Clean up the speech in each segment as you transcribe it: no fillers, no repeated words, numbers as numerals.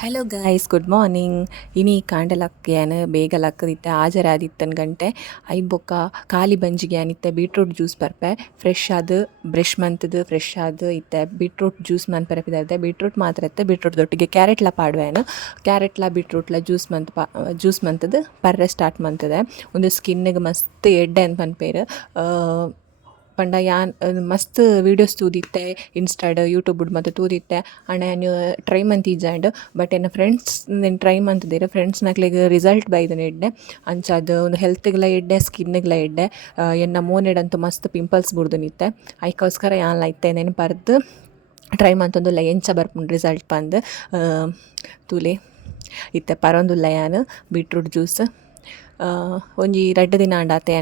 Hello guys, good morning. ಇನಿ ಕಾಂಡಲಕ್ಕೆಯಾನ ಬೇಗ ಲಕ್ಕದಿತ್ತೆ ಹಾಜರಾದಿತ್ತನ್ ಗಂಟೆ ಐ ಬೊಕ್ಕ ಖಾಲಿ ಬಂಜಿಗೆ ಅನಿತ್ತೆ ಬೀಟ್ರೂಟ್ ಜ್ಯೂಸ್ ಬರ್ಪೆ ಫ್ರೆಶ್ ಆದ ಬ್ರಷ್ ಮಂತದ್ದು ಫ್ರೆಶ್ ಆದ ಇತ್ತೆ ಬೀಟ್ರೂಟ್ ಜ್ಯೂಸ್ ಮನ್ಪರೆ ಪಿದಾಯಿದ್ದೆ. ಬೀಟ್ರೂಟ್ ಮಾತ್ರ ಇತ್ತೆ, ಬೀಟ್ರೂಟ್ ದೊಟ್ಟಿಗೆ ಕ್ಯಾರೆಟ್ಲ ಪಾಡುವೆನು. ಕ್ಯಾರೆಟ್ಲ ಬೀಟ್ರೂಟ್ಲ ಜ್ಯೂಸ್ ಮಂತದ್ದು ಪರ್ರೆ ಸ್ಟಾರ್ಟ್ ಮಂತದೆ. ಒಂದು ಸ್ಕಿನ್ನಿಗೆ ಮಸ್ತ್ ಎಡ್ಡೆ ಅಂತ ಪನ್ಪೇರು. ಪಂಡ ಯಾನ್ ಮಸ್ತ್ ವೀಡಿಯೋಸ್ ತೂದಿತ್ತೆ ಇನ್ಸ್ಟಾಡ್ ಯೂಟ್ಯೂಬ್ ಮತ್ತು ತೂದಿತ್ತೆ ಅಣ್ಣ ನಾನು ಟ್ರೈ ಮಂತಿಜ್ಜಾಂಡ್. ಬಟ್ ಎನ್ನ ಫ್ರೆಂಡ್ಸ್ నేను ಟ್ರೈ ಮಂತಿದ್ದೀರ ಫ್ರೆಂಡ್ಸ್ ನಕ್ಲೆಗ್ ರಿಸಲ್ಟ್ ಬೈದನು ಎಡ್ಡೆ ಅಂಚಾದ ಒಂದು ಹೆಲ್ತ್ಗೆಲ್ಲ ಎಡ್ಡೆ ಸ್ಕಿನ್ನಿಗೆಲ್ಲ ಎಡ್ಡೆ. ಎನ್ನ ಮೋನೆಡಂತೂ ಮಸ್ತ್ ಪಿಂಪಲ್ಸ್ ಬುಡ್ದು ನಿತ್ತೆ ಐಕೋಸ್ಕರ ಯಾನ್ಲ ಇತ್ತೆ ನೆನು ಪರ್ದು ಟ್ರೈ ಮಂತೊಂದುಲ್ಲ ಎಂಚ ಬರ್ಪುಂಡು ರಿಸಲ್ಟ್ ಪಂದ್ ತೂಲೆ ಇತ್ತೆ ಪರೊಂದುಲ್ಲ ಯಾನ್ ಬೀಟ್ರೂಟ್ ಜ್ಯೂಸ್. ಒಂಜಿ 2 ದಿನ ಆಂಡಾತೆ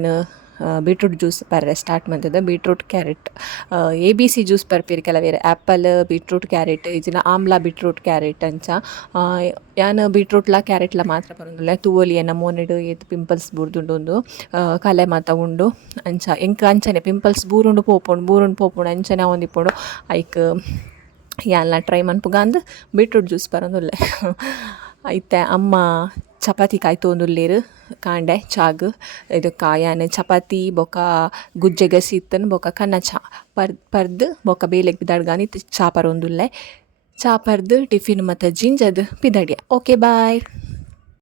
ಏನು ಬೀಟ್ರೂಟ್ ಜ್ಯೂಸ್ ಪರ್ರೆ ಸ್ಟಾರ್ಟ್ ಮಂತದ. ಬೀಟ್ರೂಟ್ ಕ್ಯಾರೆಟ್ ABC ಜ್ಯೂಸ್ ಬರ್ಪೇರು ಕೆಲವೇರೆ ಆ್ಯಪಲ್ ಬೀಟ್ರೂಟ್ ಕ್ಯಾರೆಟ್ ಇಜಿನ ಆಮ್ಲ ಬೀಟ್ರೂಟ್ ಕ್ಯಾರೆಟ್ ಅಂಚ. ಯಾನ್ ಬೀಟ್ರೂಟ್ಲ ಕ್ಯಾರೆಟ್ಲ ಮಾತ್ರ ಬರೋದಿಲ್ಲ ತೂವೊಲಿ ಎನ್ನ ಮೋನೆಡು ಏತ್ ಪಿಂಪಲ್ಸ್ ಬುರ್ದುಂಡು ಒಂದು ಕಲೆ ಮಾತ ಉಂಡು ಅಂಚ ಎಂಕ ಅಂಚನೆ ಪಿಂಪಲ್ಸ್ ಬೂರುಂಡು ಪೋಪುಂಡು ಅಂಚನೆ ಒಂದಿಪ್ಪುಂಡು ಐಕ್ ಯಾನ್ಲ ಟ್ರೈ ಮನ್ಪುಗಾಂದ್ ಬೀಟ್ರೂಟ್ ಜ್ಯೂಸ್ ಬರೋದಿಲ್ಲ. ಐತೆ ಅಮ್ಮ ಚಪಾತಿ ಕಾಯ್ತೊಂದುಲ್ಲೇರು ಕಾಂಡೆ ಚಾಗ್ ಇದು ಯಾನ್ ಚಪಾತಿ ಬೊಕ ಗುಜ್ಜೆ ಗಸಿತ್ತನ್ ಬೊಕ ಕನ್ನ ಚಾ ಪರ್ದು ಬೊಕ ಬೇಲೆಗ್ ಬಿದಾಡ್ಗಾನಿ ಚಾ ಪರೊಂದುಲ್ಲೆ. ಚಾ ಪರ್ದು ಟಿಫಿನ್ ಮತ್ತು ಜಿಂಜದ್ ಪಿದಡಿಯ. Okay bye.